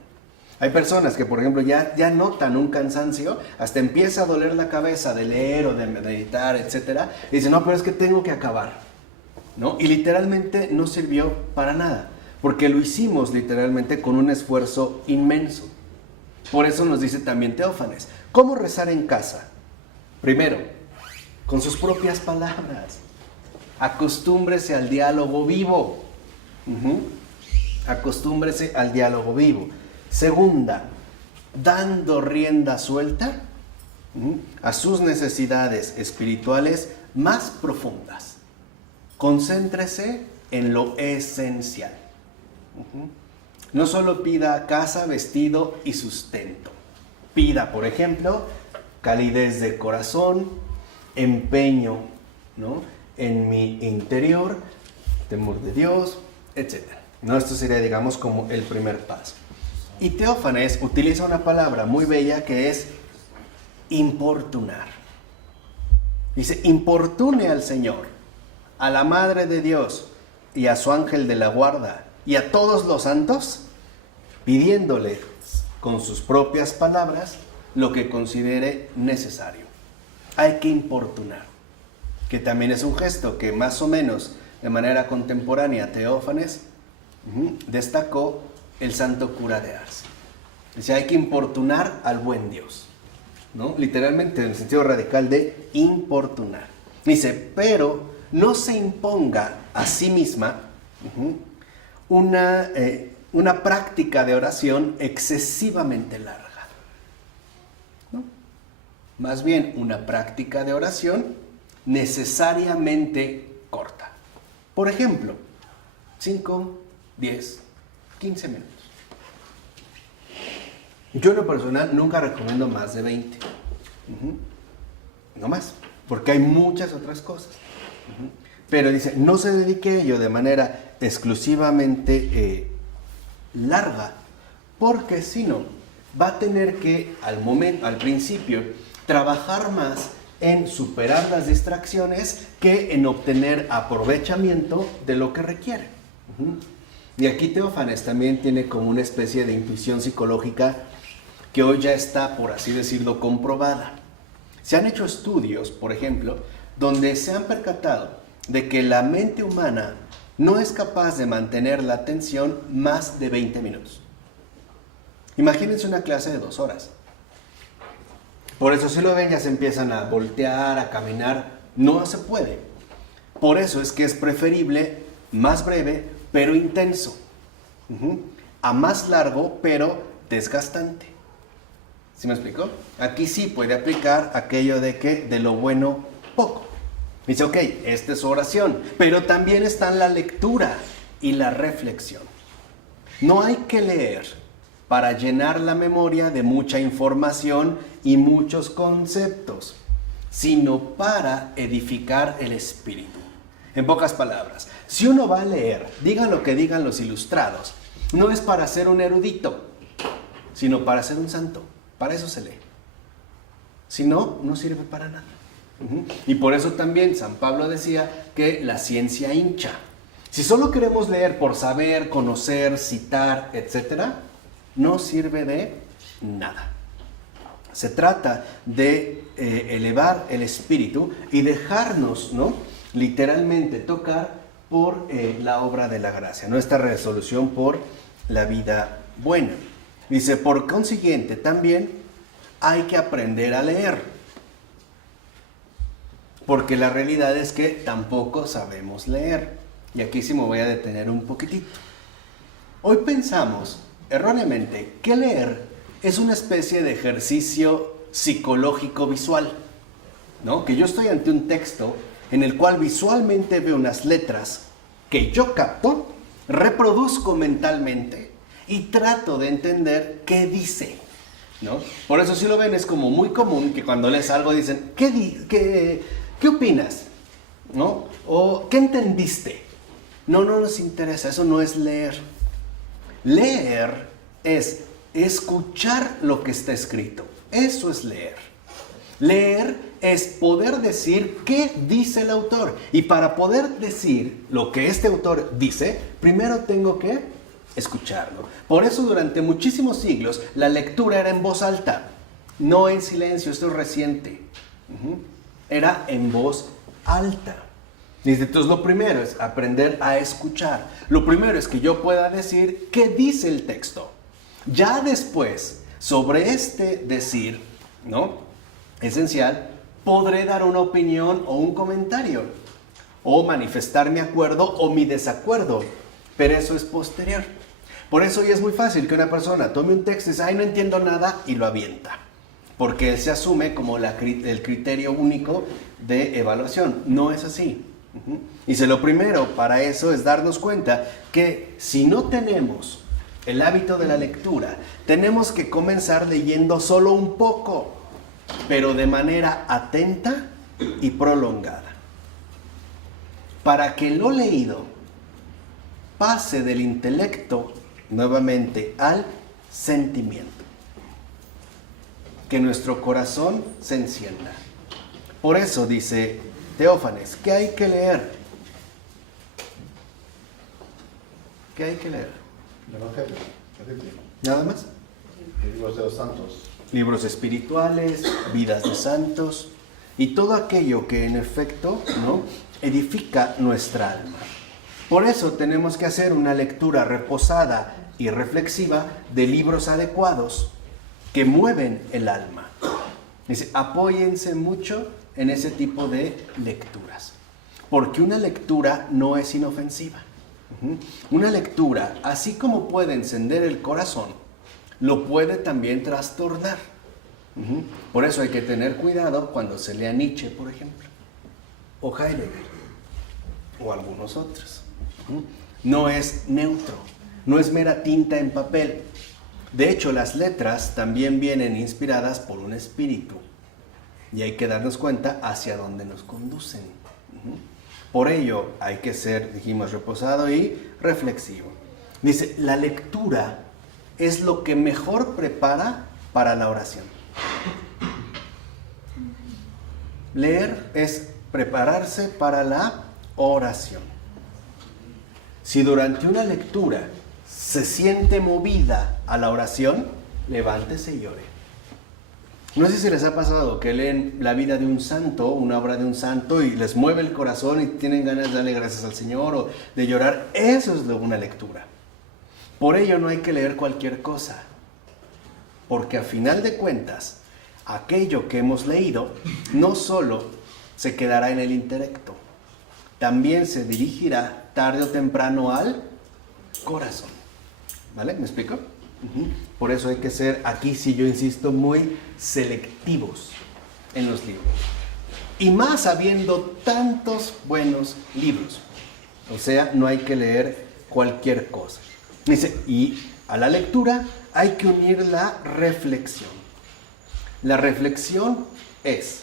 Hay personas que, por ejemplo, ya notan un cansancio, hasta empieza a doler la cabeza de leer o de meditar, etc. Y dicen, no, pero es que tengo que acabar. ¿no? Y literalmente no sirvió para nada, porque lo hicimos literalmente con un esfuerzo inmenso. Por eso nos dice también Teófanes, ¿cómo rezar en casa? Primero, con sus propias palabras. Acostúmbrese al diálogo vivo. Acostúmbrese al diálogo vivo. Segunda, dando rienda suelta a sus necesidades espirituales más profundas. Concéntrese en lo esencial. No solo pida casa, vestido y sustento. Pida, por ejemplo, calidez de corazón, empeño, ¿no?, en mi interior, temor de Dios, etc. ¿No? Esto sería, digamos, como el primer paso. Y Teófanes utiliza una palabra muy bella que es importunar. Dice, importune al Señor, a la Madre de Dios y a su ángel de la guarda y a todos los santos, pidiéndole con sus propias palabras lo que considere necesario. Hay que importunar, que también es un gesto que más o menos de manera contemporánea Teófanes destacó el santo cura de Ars. Dice, hay que importunar al buen Dios, ¿no? Literalmente en el sentido radical de importunar. Dice, pero no se imponga a sí misma una práctica de oración excesivamente larga, ¿no? Más bien una práctica de oración necesariamente corta. Por ejemplo, 5, 10, 15 minutos. Yo en lo personal nunca recomiendo más de 20. No más, porque hay muchas otras cosas. Pero dice, no se dedique a ello de manera exclusivamente larga, porque si no, va a tener que al principio trabajar más en superar las distracciones que en obtener aprovechamiento de lo que requiere. Y aquí Teófanes también tiene como una especie de intuición psicológica que hoy ya está, por así decirlo, comprobada. Se han hecho estudios, por ejemplo, donde se han percatado de que la mente humana no es capaz de mantener la atención más de 20 minutos. Imagínense una clase de 2 horas. Por eso si lo ven ya se empiezan a voltear, a caminar, no se puede. Por eso es que es preferible más breve pero intenso, a más largo pero desgastante. ¿Sí me explico? Aquí sí puede aplicar aquello de que de lo bueno poco. Dice, ok, esta es su oración, pero también están la lectura y la reflexión. No hay que leer para llenar la memoria de mucha información y muchos conceptos, sino para edificar el espíritu. En pocas palabras, si uno va a leer, digan lo que digan los ilustrados, no es para ser un erudito, sino para ser un santo. Para eso se lee. Si no, no sirve para nada. Y por eso también San Pablo decía que la ciencia hincha. Si solo queremos leer por saber, conocer, citar, etc., no sirve de nada. Se trata de elevar el espíritu y dejarnos, ¿no?, literalmente tocar por la obra de la gracia, nuestra resolución por la vida buena. Dice, por consiguiente, también hay que aprender a leer, porque la realidad es que tampoco sabemos leer. Y aquí sí me voy a detener un poquitito. Hoy pensamos erróneamente que leer es una especie de ejercicio psicológico visual, ¿no? Que yo estoy ante un texto en el cual visualmente veo unas letras que yo capto, reproduzco mentalmente y trato de entender qué dice, ¿no? Por eso si lo ven es como muy común que cuando lees algo dicen, ¿qué opinas? ¿No? O ¿qué entendiste? No nos interesa, eso no es leer. Leer es escuchar lo que está escrito. Eso es leer. Leer es poder decir qué dice el autor. Y para poder decir lo que este autor dice, primero tengo que escucharlo. Por eso durante muchísimos siglos la lectura era en voz alta, no en silencio. Esto es reciente. Era en voz alta. Dice, entonces lo primero es aprender a escuchar. Lo primero es que yo pueda decir qué dice el texto. Ya después, sobre este decir, ¿no?, esencial, podré dar una opinión o un comentario, o manifestar mi acuerdo o mi desacuerdo, pero eso es posterior. Por eso hoy es muy fácil que una persona tome un texto y dice, ay, no entiendo nada, y lo avienta, porque él se asume como el criterio único de evaluación. No es así. Dice, lo primero para eso es darnos cuenta que si no tenemos el hábito de la lectura, tenemos que comenzar leyendo solo un poco, pero de manera atenta y prolongada, para que lo leído pase del intelecto nuevamente al sentimiento, que nuestro corazón se encienda. Por eso dice Teófanes, ¿qué hay que leer? ¿Qué hay que leer? El Evangelio, la Biblia, ¿Nada más? los libros de los santos. Libros espirituales, vidas de santos y todo aquello que en efecto, ¿no?, edifica nuestra alma. Por eso tenemos que hacer una lectura reposada y reflexiva de libros adecuados que mueven el alma. Dice, apóyense mucho en ese tipo de lecturas, porque una lectura no es inofensiva. Una lectura, así como puede encender el corazón, lo puede también trastornar. Por eso hay que tener cuidado cuando se lea Nietzsche, por ejemplo, o Heidegger, o algunos otros. No es neutro, no es mera tinta en papel. De hecho, las letras también vienen inspiradas por un espíritu, y hay que darnos cuenta hacia dónde nos conducen. Por ello hay que ser, dijimos, reposado y reflexivo. Dice, la lectura es lo que mejor prepara para la oración. Leer es prepararse para la oración. Si durante una lectura se siente movida a la oración, levántese y ore. No sé si les ha pasado que leen la vida de un santo, una obra de un santo, y les mueve el corazón y tienen ganas de darle gracias al Señor o de llorar. Eso es una lectura. Por ello no hay que leer cualquier cosa, porque a final de cuentas, aquello que hemos leído no solo se quedará en el intelecto, también se dirigirá tarde o temprano al corazón. ¿Vale? ¿Me explico? Por eso hay que ser, aquí sí yo insisto, muy selectivos en los libros. Y más habiendo tantos buenos libros. O sea, no hay que leer cualquier cosa. Dice, y a la lectura hay que unir la reflexión. La reflexión es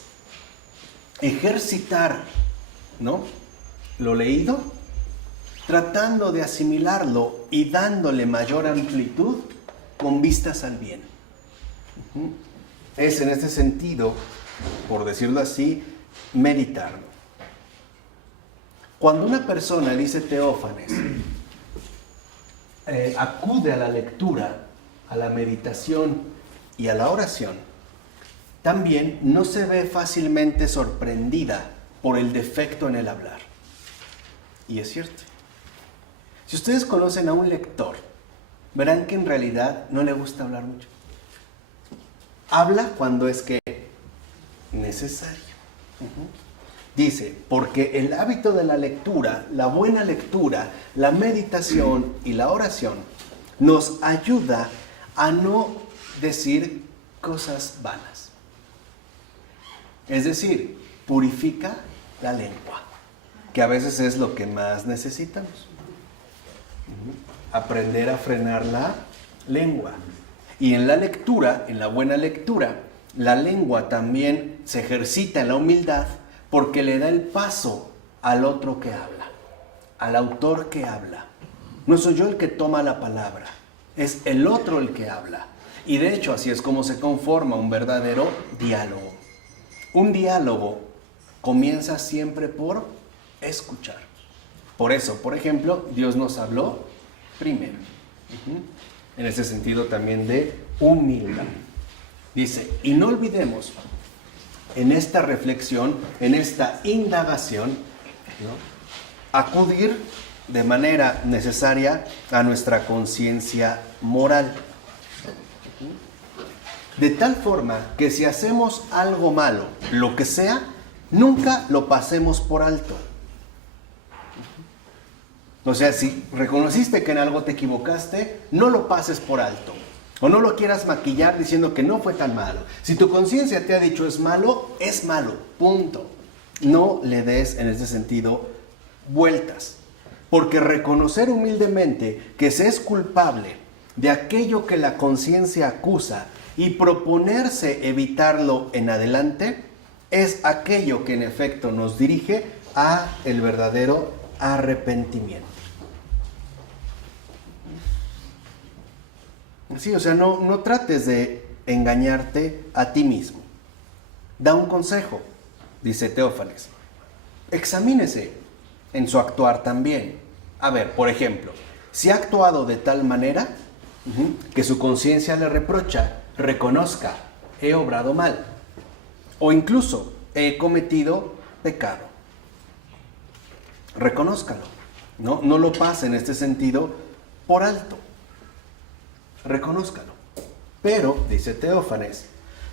ejercitar, ¿no?, lo leído, tratando de asimilarlo y dándole mayor amplitud con vistas al bien. Es en este sentido, por decirlo así, meditarlo. Cuando una persona, dice Teófanes, acude a la lectura, a la meditación y a la oración, también no se ve fácilmente sorprendida por el defecto en el hablar. Y es cierto. Si ustedes conocen a un lector, verán que en realidad no le gusta hablar mucho. Habla cuando es que necesario. Dice, porque el hábito de la lectura, la buena lectura, la meditación y la oración nos ayuda a no decir cosas vanas. Es decir, purifica la lengua, que a veces es lo que más necesitamos. Aprender a frenar la lengua. Y en la lectura, en la buena lectura, la lengua también se ejercita en la humildad porque le da el paso al otro que habla, al autor que habla. No soy yo el que toma la palabra, es el otro el que habla. Y de hecho así es como se conforma un verdadero diálogo. Un diálogo comienza siempre por escuchar. Por eso, por ejemplo, Dios nos habló primero. En ese sentido también de humildad. Dice, y no olvidemos en esta reflexión, en esta indagación, ¿no? Acudir de manera necesaria a nuestra conciencia moral. De tal forma que si hacemos algo malo, lo que sea, nunca lo pasemos por alto. O sea, si reconociste que en algo te equivocaste, no lo pases por alto. O no lo quieras maquillar diciendo que no fue tan malo. Si tu conciencia te ha dicho es malo, punto. No le des en ese sentido vueltas. Porque reconocer humildemente que se es culpable de aquello que la conciencia acusa y proponerse evitarlo en adelante es aquello que en efecto nos dirige a el verdadero arrepentimiento. Sí, o sea, no trates de engañarte a ti mismo. Da un consejo, dice Teófanes. Examínese en su actuar también. A ver, por ejemplo, si ha actuado de tal manera que su conciencia le reprocha, reconozca, he obrado mal. O incluso, he cometido pecado. Reconózcalo. No lo pase en este sentido por alto. Reconózcalo. Pero, dice Teófanes,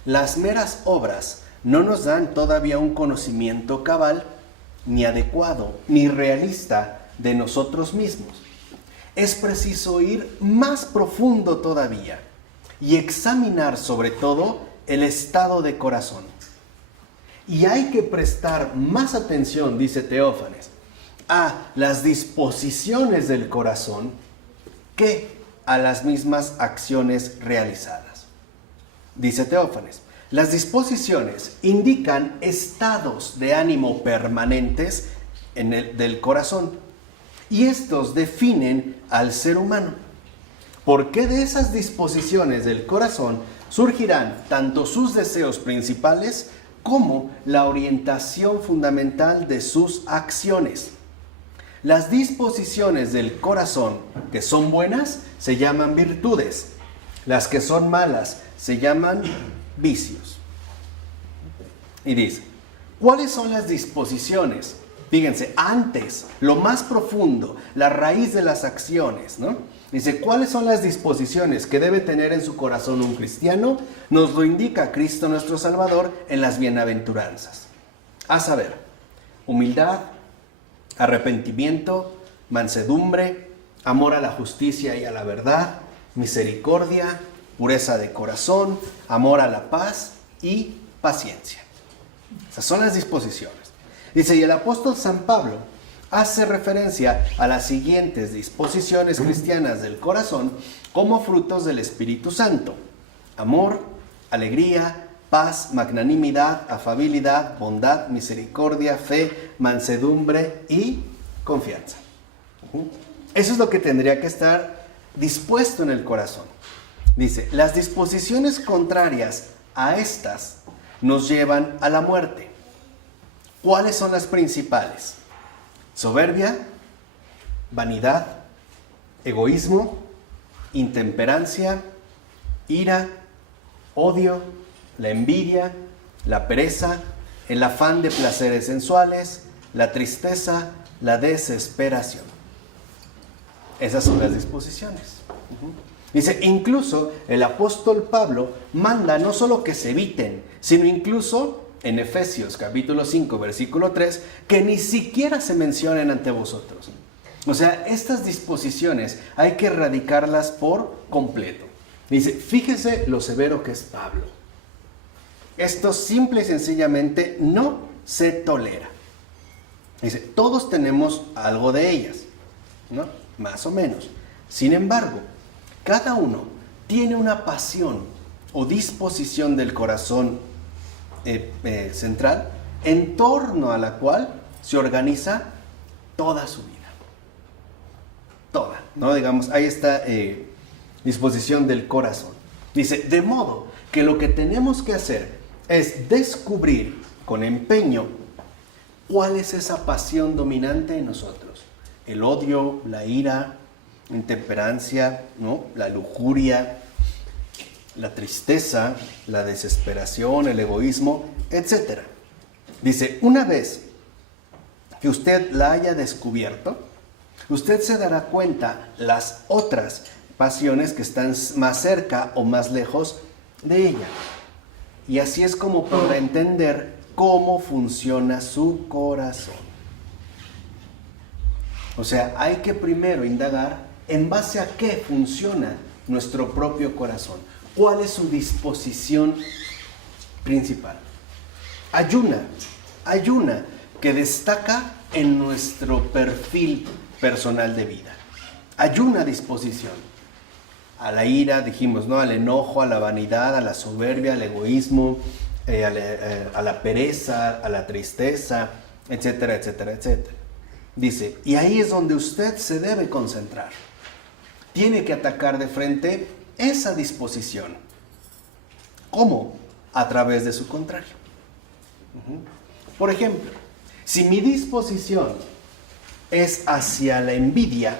las meras obras no nos dan todavía un conocimiento cabal, ni adecuado, ni realista de nosotros mismos. Es preciso ir más profundo todavía y examinar sobre todo el estado de corazón. Y hay que prestar más atención, dice Teófanes, a las disposiciones del corazón que a las mismas acciones realizadas. Dice Teófanes, las disposiciones indican estados de ánimo permanentes del corazón y estos definen al ser humano. Porque de esas disposiciones del corazón surgirán tanto sus deseos principales como la orientación fundamental de sus acciones. Las disposiciones del corazón que son buenas se llaman virtudes. Las que son malas se llaman vicios. Y dice, ¿cuáles son las disposiciones? Fíjense, antes, lo más profundo, la raíz de las acciones, ¿no? Dice, ¿cuáles son las disposiciones que debe tener en su corazón un cristiano? Nos lo indica Cristo nuestro Salvador en las bienaventuranzas. A saber, humildad, arrepentimiento, mansedumbre, amor a la justicia y a la verdad, misericordia, pureza de corazón, amor a la paz y paciencia. Esas son las disposiciones. Dice, y el apóstol San Pablo hace referencia a las siguientes disposiciones cristianas del corazón como frutos del Espíritu Santo: amor, alegría, paz, magnanimidad, afabilidad, bondad, misericordia, fe, mansedumbre y confianza. Eso es lo que tendría que estar dispuesto en el corazón. Dice, las disposiciones contrarias a estas nos llevan a la muerte. ¿Cuáles son las principales? Soberbia, vanidad, egoísmo, intemperancia, ira, odio, la envidia, la pereza, el afán de placeres sensuales, la tristeza, la desesperación. Esas son las disposiciones. Dice, incluso el apóstol Pablo manda no solo que se eviten, sino incluso en Efesios capítulo 5, versículo 3, que ni siquiera se mencionen ante vosotros. O sea, estas disposiciones hay que erradicarlas por completo. Dice, fíjese lo severo que es Pablo. Esto simple y sencillamente no se tolera. Dice, todos tenemos algo de ellas, ¿no? Más o menos. Sin embargo, cada uno tiene una pasión o disposición del corazón central en torno a la cual se organiza toda su vida. Toda, ¿no? Digamos, hay esta disposición del corazón. Dice, de modo que lo que tenemos que hacer es descubrir con empeño cuál es esa pasión dominante en nosotros. El odio, la ira, la intemperancia, ¿no? La lujuria, la tristeza, la desesperación, el egoísmo, etc. Dice, una vez que usted la haya descubierto, usted se dará cuenta las otras pasiones que están más cerca o más lejos de ella. Y así es como podrá entender cómo funciona su corazón. O sea, hay que primero indagar en base a qué funciona nuestro propio corazón. ¿Cuál es su disposición principal? Hay una que destaca en nuestro perfil personal de vida. Hay una disposición. A la ira, dijimos, ¿no? Al enojo, a la vanidad, a la soberbia, al egoísmo, a la pereza, a la tristeza, etcétera, etcétera, etcétera. Dice, y ahí es donde usted se debe concentrar. Tiene que atacar de frente esa disposición. ¿Cómo? A través de su contrario. Por ejemplo, si mi disposición es hacia la envidia,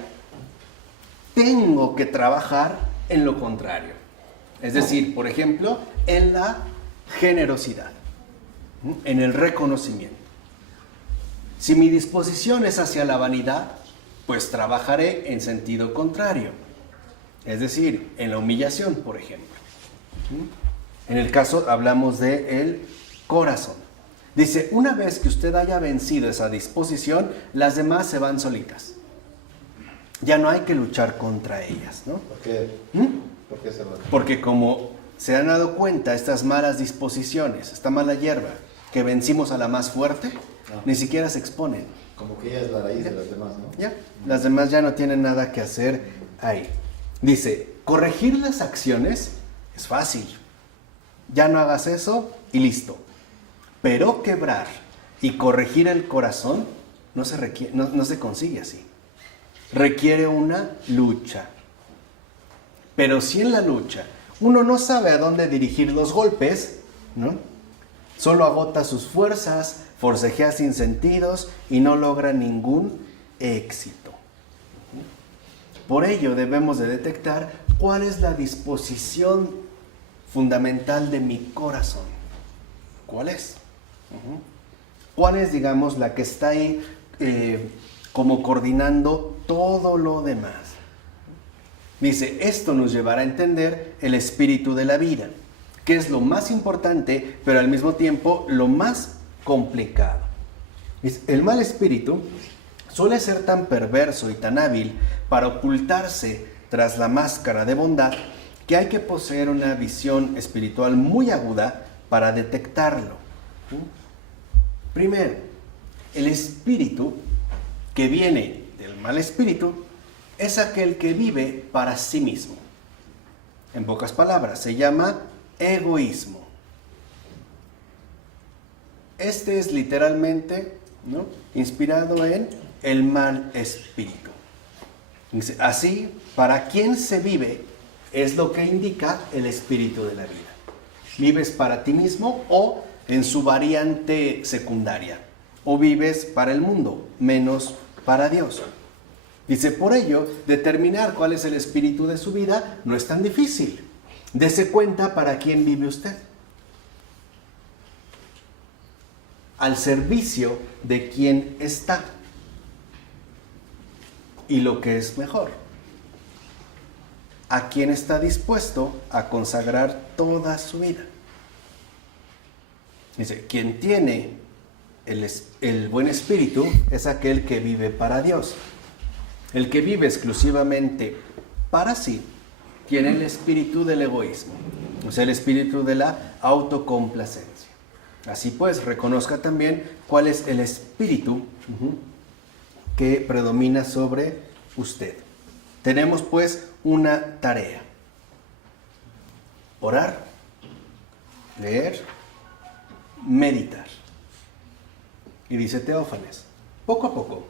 tengo que trabajar en lo contrario. Es decir, por ejemplo, en la generosidad, en el reconocimiento. Si mi disposición es hacia la vanidad, pues trabajaré en sentido contrario. Es decir, en la humillación, por ejemplo. En el caso hablamos de el corazón. Dice, una vez que usted haya vencido esa disposición, las demás se van solitas. Ya no hay que luchar contra ellas, ¿no? ¿Por qué? ¿Por qué se va? Porque como se han dado cuenta estas malas disposiciones, esta mala hierba, que vencimos a la más fuerte, ni siquiera se exponen. Como que ella es la raíz de las demás, ¿no? Ya, las demás ya no tienen nada que hacer ahí. Dice, corregir las acciones es fácil. Ya no hagas eso y listo. Pero quebrar y corregir el corazón no se consigue así. Requiere una lucha. Pero si en la lucha uno no sabe a dónde dirigir los golpes, ¿no? Solo agota sus fuerzas, forcejea sin sentidos y no logra ningún éxito. Por ello debemos de detectar cuál es la disposición fundamental de mi corazón. ¿Cuál es? ¿Cuál es, digamos, la que está ahí como coordinando todo lo demás? Dice, esto nos llevará a entender el espíritu de la vida, que es lo más importante, pero al mismo tiempo lo más complicado. El mal espíritu suele ser tan perverso y tan hábil para ocultarse tras la máscara de bondad que hay que poseer una visión espiritual muy aguda para detectarlo. Primero, el espíritu que viene del mal espíritu es aquel que vive para sí mismo. En pocas palabras, se llama egoísmo. Este es literalmente, ¿no?, inspirado en el mal espíritu. Dice, así, para quien se vive es lo que indica el espíritu de la vida. ¿Vives para ti mismo o en su variante secundaria? ¿O vives para el mundo, menos para Dios? Dice, por ello, determinar cuál es el espíritu de su vida no es tan difícil. Dese cuenta para quién vive usted. Al servicio de quien está. Y lo que es mejor, a quien está dispuesto a consagrar toda su vida. Dice, quien tiene el buen espíritu es aquel que vive para Dios. El que vive exclusivamente para sí tiene el espíritu del egoísmo, o sea, el espíritu de la autocomplacencia. Así pues, reconozca también cuál es el espíritu que predomina sobre usted. Tenemos pues una tarea: orar, leer, meditar. Y dice Teófanes, poco a poco,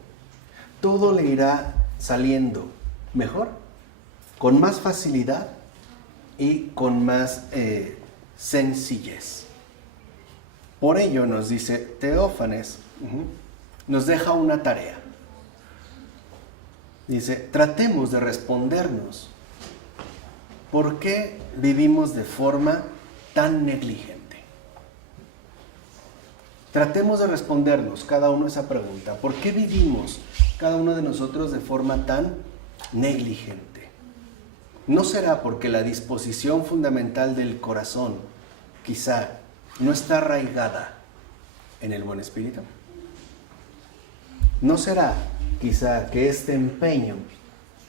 todo le irá saliendo mejor, con más facilidad y con más sencillez. Por ello nos dice Teófanes, nos deja una tarea. Dice, tratemos de respondernos. ¿Por qué vivimos de forma tan negligente? Tratemos de respondernos cada uno esa pregunta. ¿Por qué vivimos cada uno de nosotros de forma tan negligente? ¿No será porque la disposición fundamental del corazón quizá no está arraigada en el buen espíritu? ¿No será quizá que este empeño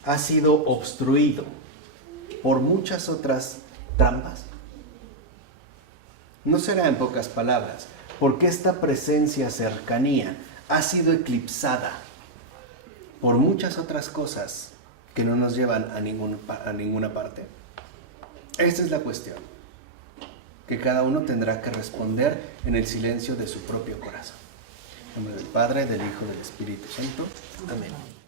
ha sido obstruido por muchas otras trampas? ¿No será, en pocas palabras, porque esta presencia, cercanía, ha sido eclipsada por muchas otras cosas que no nos llevan a ninguna parte? Esta es la cuestión que cada uno tendrá que responder en el silencio de su propio corazón. En nombre del Padre, del Hijo y del Espíritu Santo. Amén.